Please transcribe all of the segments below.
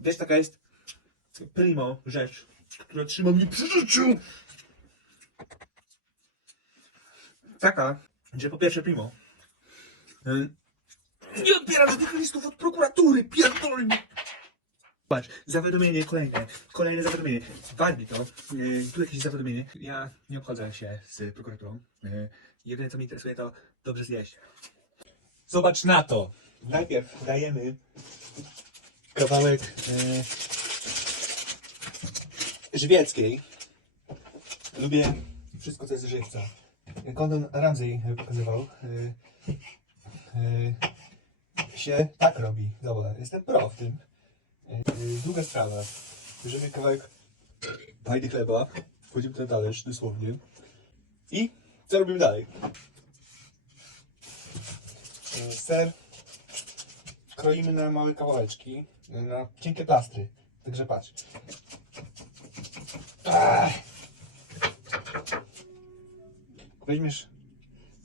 Wiesz, taka jest primo rzecz, która trzyma mnie przy życiu. Taka, że po pierwsze primo. y, Nie odbiera żadnych listów od prokuratury, pierdolnie. Patrz, zawiadomienie kolejne, kolejne zawiadomienie. Walnij to, yy, tu jakieś zawiadomienie. Ja nie obchodzę się z prokuraturą. Yy, jedyne co mnie interesuje to dobrze zjeść. Zobacz na to. Najpierw dajemy kawałek yy, żywieckiej. Lubię wszystko co jest żywca. Gordon Ramsay pokazywał. Yy, yy, się tak robi. Dobra, jestem pro w tym. Yy, Druga sprawa. Bierzemy kawałek fajny chleba, wchodzimy na talerz, dosłownie. I co robimy dalej? Yy, Ser kroimy na małe kawałeczki, yy, na cienkie plastry. Także patrz. Ach. Weźmiesz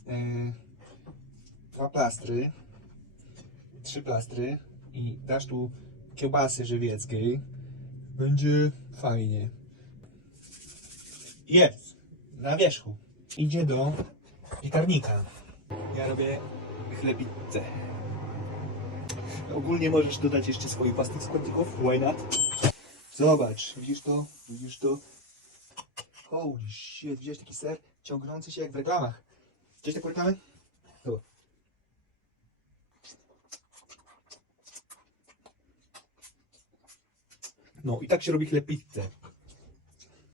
yy, dwa plastry, trzy plastry i dasz tu kiełbasy żywieckiej, będzie fajnie. Jest! Na wierzchu. Idzie do piekarnika. Ja robię chlebice. Ogólnie możesz dodać jeszcze swoich własnych składników. Why not? Zobacz, widzisz to? Widzisz to? Holy shit, widziałeś taki ser ciągnący się jak w reklamach. Widziałeś taką reklamę? No i tak się robi chleb pizzę.